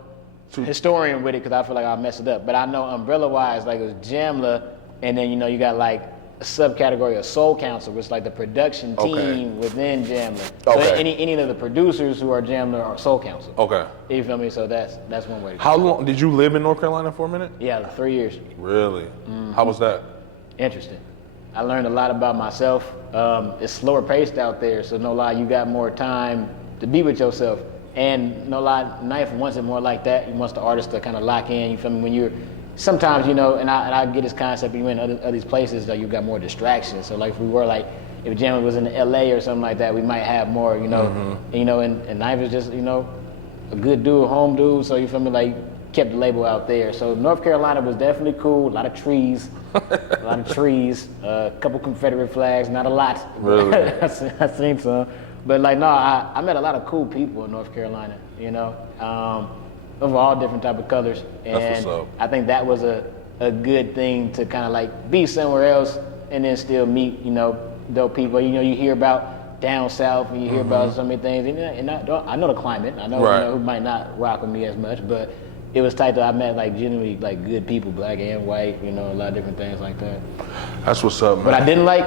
historian with it cause I feel like I'll mess it up, but I know umbrella wise, like it was Jamla, and then, you know, you got like a subcategory of Soul Council, which is like the production team within Jamla. So any of the producers who are Jamla are Soul Council. Okay. You feel me? So that's one way to go. How long did you live in North Carolina for a minute? Yeah, like 3 years. Really? How was that? Interesting. I learned a lot about myself. It's slower paced out there, so no lie, you got more time to be with yourself. And no lie, Knife wants it more like that. He wants the artist to kind of lock in. You feel me? When you're sometimes, you know, and I get this concept, you in other these places that you got more distractions. So like if we were like, if Jamma was in LA or something like that, we might have more, you know, and, you know, and Knife is just, you know, a good dude, home dude. So you feel me, like kept the label out there. So North Carolina was definitely cool. A lot of trees, a couple Confederate flags, not a lot. Really? I seen some, but like no, I met a lot of cool people in North Carolina, you know. Of all different type of colors, and I think that was a good thing to kind of like be somewhere else and then still meet, you know, dope people. You know, you hear about down south and you hear about so many things, and I know the climate. I know, you know who might not rock with me as much, but it was tight that I met like genuinely like good people, black and white. You know, a lot of different things like that. That's what's up, man. But I didn't like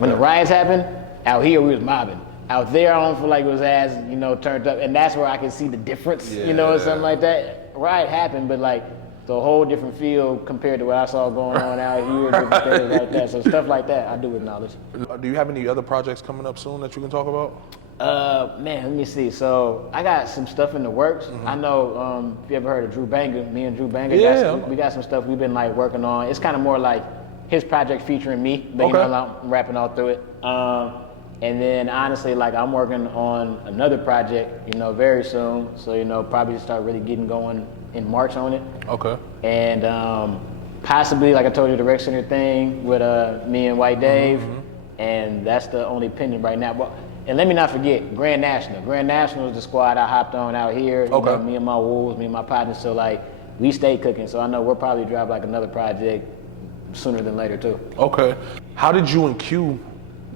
when the riots happened. Out here we was mobbing. Out there, I don't feel like it was as, you know, turned up, and that's where I can see the difference, you know, or something like that. Riot happened, but like it's a whole different feel compared to what I saw going on out here, different things like that. So stuff like that, I do acknowledge. Do you have any other projects coming up soon that you can talk about? Man, let me see. So I got some stuff in the works. I know, if you ever heard of Drew Banger, me and Drew Banger, we got some stuff we've been like working on. It's kind of more like his project featuring me, but you know, I'm rapping all through it. And then honestly, like I'm working on another project, you know, very soon. So, you know, probably start really getting going in March on it. Okay. And possibly, like I told you, the Rec Center thing with me and White Dave. And that's the only pending right now. But, and let me not forget, Grand National. Grand National is the squad I hopped on out here. You know, me and my wolves, me and my partners. So like, we stay cooking. So I know we'll probably drop like another project sooner than later too. Okay. How did you and Q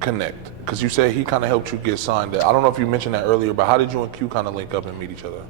connect? Because you said he kind of helped you get signed. I don't know if you mentioned that earlier, but how did you and Q kind of link up and meet each other?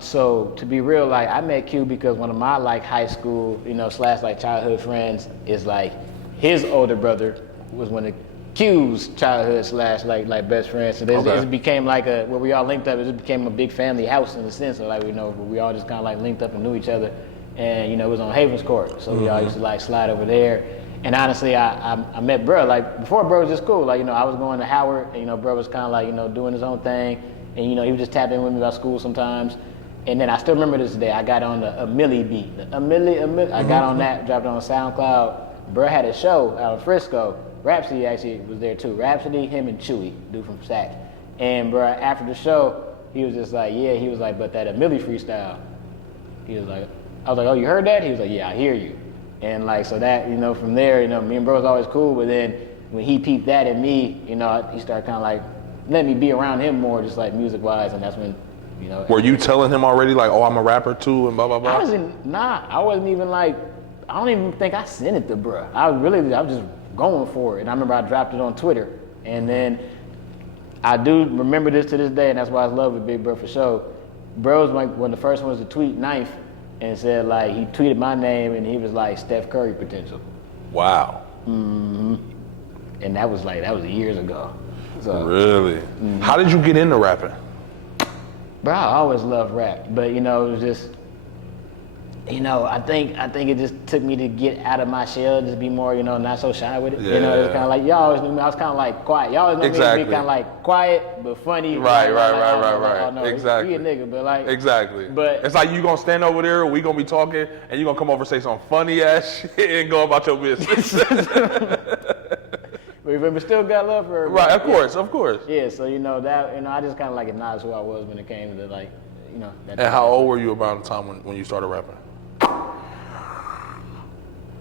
So to be real, like I met Q because one of my like high school, you know, / like childhood friends is like his older brother was one of Q's childhood / like best friends. So it became like where we all linked up. It just became a big family house in a sense. So like we all just kind of like linked up and knew each other. And you know, it was on Havens Court, so we all used to like slide over there. And honestly, I met bro, like before bro was just cool. Like, you know, I was going to Howard and, you know, bro was kind of like, you know, doing his own thing. And, you know, he would just tap in with me about school sometimes. And then I still remember this day, I got on the Millie beat. I got on that, dropped it on SoundCloud. Bro had a show out of Frisco. Rhapsody actually was there too. Rhapsody, him and Chewy, dude from Sac. And bro, after the show, he was just like, he was like, but that Millie freestyle. He was like, I was like, oh, you heard that? He was like, yeah, I hear you. And like, so that, you know, from there, you know, me and bro was always cool, but then when he peeped that at me, you know, he started kind of like letting me be around him more, just like music wise, and that's when, you know. Were you telling him already like, oh, I'm a rapper too, and blah, blah, blah? I wasn't even like, I don't even think I sent it to bro. I was just going for it. And I remember I dropped it on Twitter, and then I do remember this to this day, and that's why I love with Big Bro for sure. bro was like one of the first ones to tweet Knife and said like he tweeted my name and he was like Steph Curry potential. Wow. And that was years ago. So, Really? How did you get into rapping? bro, I always loved rap, but it was just, I think it just took me to get out of my shell, just be more, not so shy with it. Yeah. It's kind of like, y'all always knew me, I was kind of like quiet. Y'all always knew me to be kind of like quiet, but funny. Right. Oh, no, Exactly. He a nigga, but like. Exactly. But it's like you gonna stand over there, we gonna be talking, and you gonna come over and say some funny ass shit and go about your business. But we still got love for everybody. Right, of course. Yeah, so that, I just kind of like acknowledged who I was when it came to like, that. And how old were you around the time when you started rapping?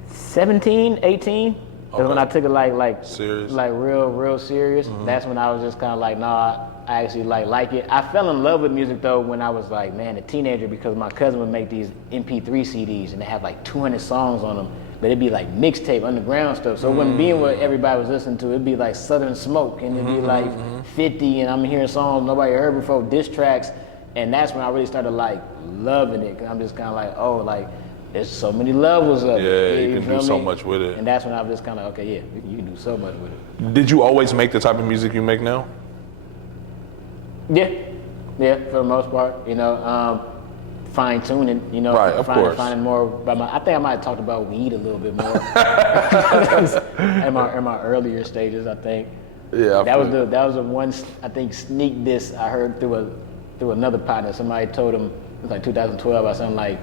17, 18. Because when I took it like serious, like real serious, that's when I was just kind of like, nah, I actually like it. I fell in love with music though when I was like, man, a teenager, because my cousin would make these MP3 CDs and they have like 200 songs on them, but it'd be like mixtape, underground stuff. So it wouldn't be what everybody was listening to. It'd be like Southern Smoke and it'd be like 50, and I'm hearing songs nobody heard before, diss tracks, and that's when I really started like loving it. Cause I'm just kind of like, oh, like there's so many levels of it. Yeah, you can do so much with it. And that's when I was just kind of, okay, yeah, you can do so much with it. Did you always make the type of music you make now? Yeah, for the most part, fine tuning, right, of course. Finding more by I think I might have talked about weed a little bit more in my earlier stages. I think. Yeah, that was the one I think sneak diss I heard through another partner. Somebody told him it was like 2012 or something like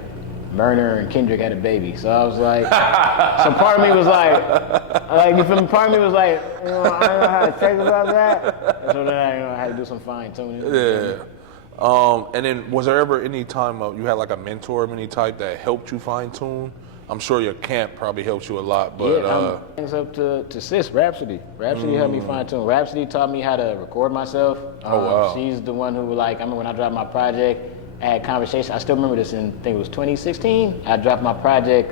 Burner and Kendrick had a baby. So I was like, so part of me was like you feel me? Part of me was like, I don't know how to text about that. And so then I had to do some fine tuning. Yeah. And then was there ever any time you had like a mentor of any type that helped you fine tune? I'm sure your camp probably helped you a lot, but yeah, thanks up to Sis Rhapsody. Rhapsody helped me fine tune. Rhapsody taught me how to record myself. Oh wow. She's the one who I remember when I dropped my project, I had conversation. I still remember this I think it was 2016. I dropped my project,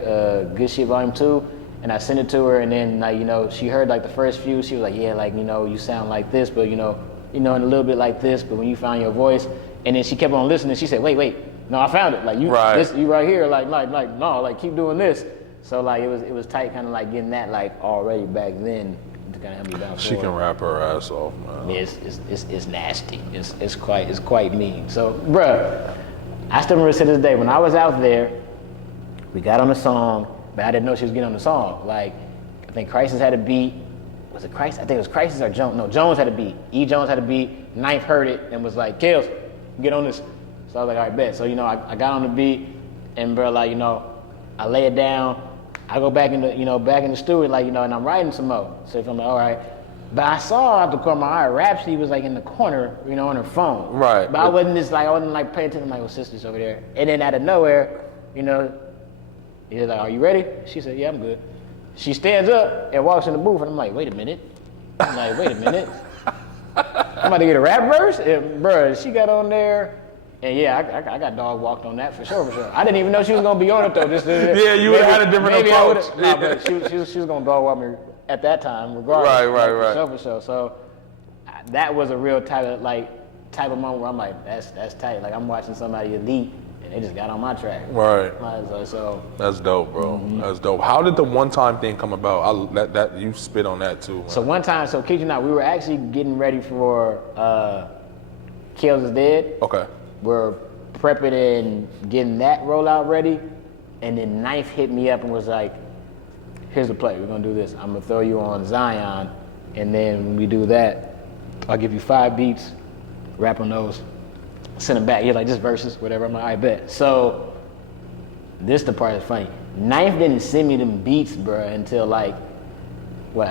Good Shit Volume 2, and I sent it to her, and then she heard like the first few. She was like, yeah, like you sound like this, but and a little bit like this, but when you found your voice, and then she kept on listening. She said, wait, no, I found it. Like you, right. You right here. Like no, like keep doing this. So like it was tight, kind of like getting that like already back then to kind of help me bounce She forward. can rap her ass off, man. Yeah, it's nasty. It's quite mean. So, bruh, I still remember to this day when I was out there, we got on the song, but I didn't know she was getting on the song. Like, I think Crisis had a beat. Was it Crisis? I think it was Crisis or Jones. No, Jones had a beat. E. Jones had a beat. Knife heard it and was like, Kells, get on this. So I was like, all right, bet. So, I got on the beat, and bro, I lay it down. I go back in the studio, and I'm writing some more. So I'm like, all right. But I saw out the corner of my eye, Rhapsody was like in the corner, on her phone. Right. But I wasn't paying attention. I'm like, well, sister's over there. And then out of nowhere, he's like, are you ready? She said, yeah, I'm good. She stands up and walks in the booth, and I'm like, wait a minute. I'm about to get a rap verse? And bro, she got on there. And yeah, I got dog walked on that for sure. I didn't even know she was gonna be on it though. Yeah, you would have had a different approach. But she was gonna dog walk me at that time, regardless. Right. For sure. So that was a real type of moment where I'm like, that's tight. Like I'm watching somebody elite, and they just got on my track. Right. So that's dope, bro. That's dope. How did the one time thing come about? That you spit on that too. Man. So one time, kid you not, we were actually getting ready for Kells is Dead. Okay. We're prepping and getting that rollout ready, and then Knife hit me up and was like, here's the play, we're gonna do this. I'm gonna throw you on Zion, and then when we do that, I'll give you 5 beats, rap on those, send them back. You're like, just verses, whatever. I'm like, I bet. So this the part that's funny. Knife didn't send me them beats, bro, until I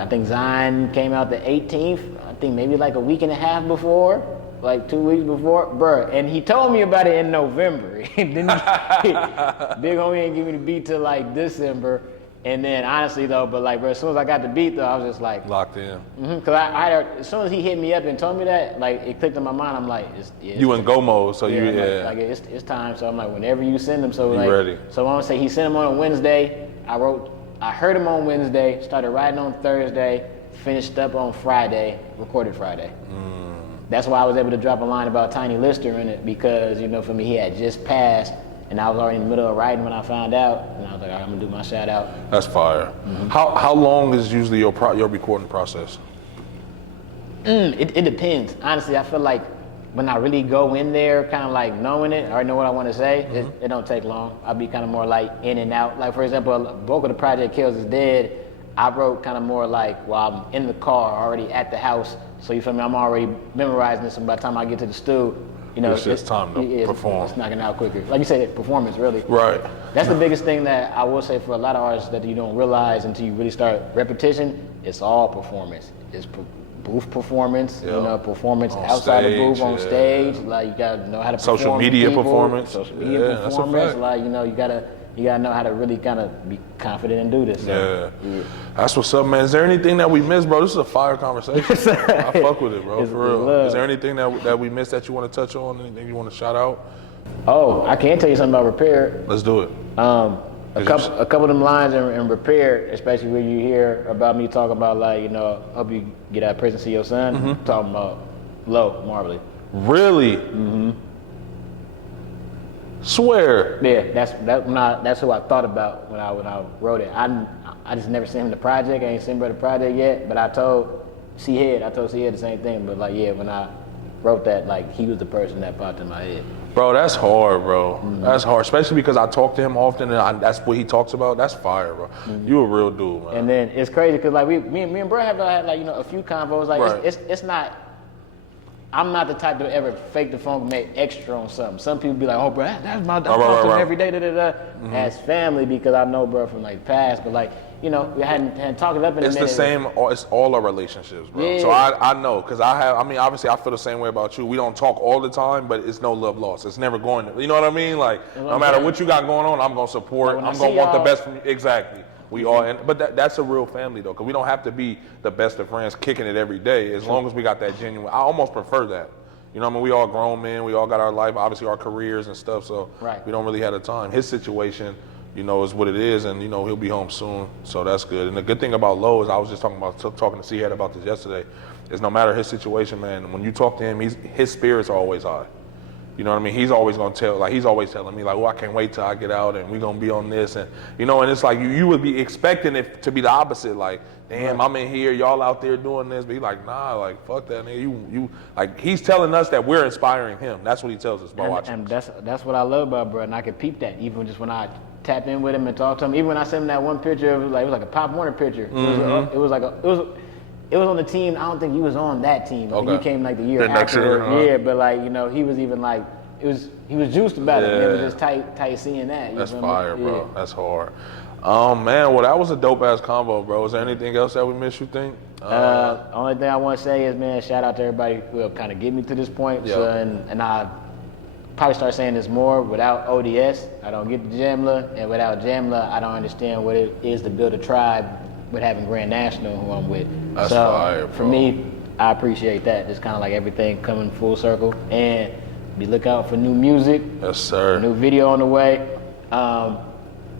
think Zion came out the 18th, I think maybe like a week and a half before. Like 2 weeks before, bruh, and he told me about it in November. And then big homie ain't give me the beat till like December. And then honestly though, bro, as soon as I got the beat though, I was just like locked in. Cause I as soon as he hit me up and told me that, like it clicked in my mind. I'm like, you in go mode, so it's time. So I'm like, whenever you send them, so you ready. So I want to say he sent them on a Wednesday. I heard him on Wednesday, started writing on Thursday, finished up on Friday, recorded Friday. that's why I was able to drop a line about Tiny Lister in it, because, you know, for me, he had just passed, and I was already in the middle of writing when I found out, and I was like, all right, I'm gonna do my shout out. That's fire. How long is usually your recording process? It depends. Honestly, I feel like when I really go in there, kind of like knowing it, I already know what I want to say, it don't take long. I'll be kind of more like in and out. Like, for example, the bulk of the project, Kells is Dead, I wrote kind of more like while I'm in the car, already at the house. So you feel me? I'm already memorizing this, and by the time I get to the stew, you know, It's just time to perform. It's knocking out quicker. Like you said, performance really. Right. That's the biggest thing that I will say for a lot of artists that you don't realize until you really start repetition. It's all performance. It's booth performance, you know, performance on outside stage, the booth, on stage. Like, you gotta know how to perform. Social media people, performance. Social media That's a performance. fact. Like, you know, you gotta know how to really kind of be confident and do this. So, Yeah. That's what's up, man. Is there anything that we missed, bro? This is a fire conversation. I fuck with it, bro, It's for real. love. Is there anything that we missed that you want to touch on? Anything you want to shout out? Oh, I can tell you something about Repair. Let's do it. A couple of them lines in Repair, especially when you hear about me talking about, like, you know, hope you get out of prison, see your son. Talking about Low, Marley. Really? Swear. Yeah, that's who I thought about when I wrote it. I just never seen him in the project. I ain't seen him in the project yet, but I told C-Head the same thing. But like, yeah, when I wrote that, like, he was the person that popped in my head. Bro, that's hard, bro. That's hard, especially because I talk to him often, and that's what he talks about. That's fire, bro. You a real dude, man. And then it's crazy because, like, me and bro have had, like, you know, a few convos. Like, Right. it's not. I'm not the type to ever fake the funk, make extra on something. Some people be like, "Oh, bro, that's my right. every day." As family, because I know bro from like past, but like, you know, we hadn't talked it up in a It's minute. the same. It's all our relationships, bro. Yeah. So I know, because I mean, obviously, I feel the same way about you. We don't talk all the time, but it's no love lost. It's never going to, you know what I mean? Like, no matter what you got going on, I'm going to support. Like, when I I'm going see to want the y'all- best from you. Exactly. We all, but that's a real family, though, because we don't have to be the best of friends kicking it every day, as long as we got that genuine. I almost prefer that. You know what I mean? We all grown men. We all got our life, obviously our careers and stuff, so Right. we don't really have the time. His situation, you know, is what it is, and, you know, he'll be home soon, so that's good. And the good thing about Lowe is, I was just talking to C-Head about this yesterday, is no matter his situation, man, when you talk to him, his spirits are always high. You know what I mean? He's always gonna he's always telling me, like, oh, I can't wait till I get out and we're gonna be on this. And, you know, and it's like, you would be expecting it to be the opposite. Like, damn, I'm in here, y'all out there doing this. But he's like, nah, like, fuck that, nigga. You like, he's telling us that we're inspiring him. That's what he tells us by watching. And that's what I love about bro, and I could peep that even just when I tap in with him and talk to him. Even when I sent him that one picture, it was like a Pop Warner picture. It was on the team. I don't think he was on that team. I think he came like the year next year, after. Yeah, but like, you know, he was even like, he was juiced about it. And it was just tight seeing that. That's feel fire, me? bro. Yeah. That's hard. Man, well, that was a dope ass combo, bro. Is there anything else that we missed, you think? Only thing I want to say is, man, shout out to everybody who helped kind of get me to this point. Yeah. So, and I probably start saying this more. Without ODS, I don't get the Jamla, and without Jamla, I don't understand what it is to build a tribe with having Grand National, who I'm with. That's so fire, bro. For me, I appreciate that. It's kind of like everything coming full circle. And be lookout for new music. Yes, sir. New video on the way.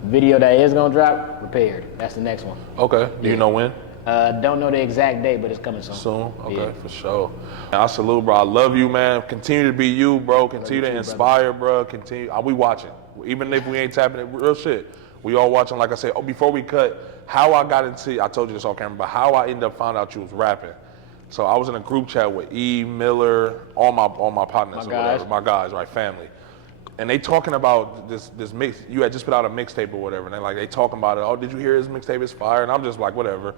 Video that is gonna drop, Repaired. That's the next one. Okay. Do you know when? Don't know the exact date, but it's coming soon. Soon? Okay, Yeah. for sure. I salute, bro. I love you, man. Continue to be you, bro. Continue to inspire, bro. Continue. We watching. Even if we ain't tapping it, real shit. We all watching. Like I said, before we cut, how I got into, I told you this on camera, but how I ended up finding out you was rapping. So I was in a group chat with E, Miller, all my partners, my guys, right, family. And they talking about this mix. You had just put out a mixtape or whatever, and they talking about it. Oh, did you hear his mixtape? It's fire. And I'm just like, whatever.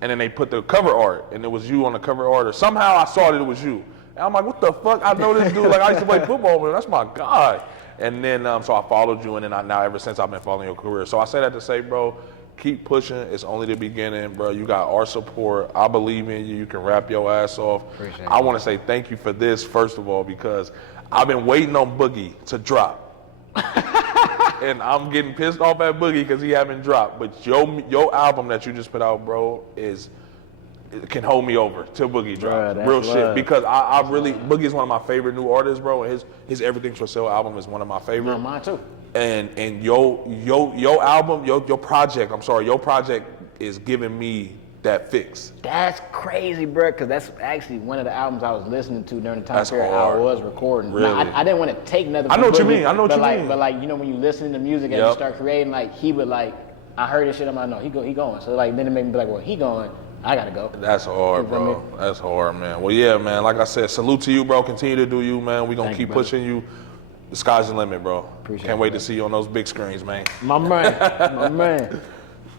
And then they put the cover art, and it was you on the cover art. Or somehow I saw that it was you. And I'm like, what the fuck? I know this dude. Like, I used to play football with him. That's my guy. And then so I followed you, and then now ever since I've been following your career. So I say that to say, bro, keep pushing. It's only the beginning, bro. You got our support. I believe in you. You can rap your ass off. Appreciate it. I want to say thank you for this, first of all, because I've been waiting on Boogie to drop. And I'm getting pissed off at Boogie because he haven't dropped. But your album that you just put out, bro, it can hold me over till Boogie drops. Bruh, Real that's shit. love. Because I really, Boogie is one of my favorite new artists, bro. And his Everything's for Sale album is one of my favorite. No, mine too. And your album, your project is giving me that fix. That's crazy, bro, because that's actually one of the albums I was listening to during the time That's period hard. I was recording. Really? Now, I didn't want to take nothing I from know what you Boogie, mean. I know what but you like, mean. But like, you know, when you listen to music and Yep. you start creating, like, he would like, I heard this shit, I'm like, no, he going. So like, then it made me be like, well, he going, I gotta go. That's hard, You feel bro. That's hard, man. Well, yeah, man. Like I said, salute to you, bro. Continue to do you, man. We gonna Thank you, keep brother. pushing you. The sky's the limit, bro. Appreciate Can't it, wait brother. to see you on those big screens, man. My man, my man.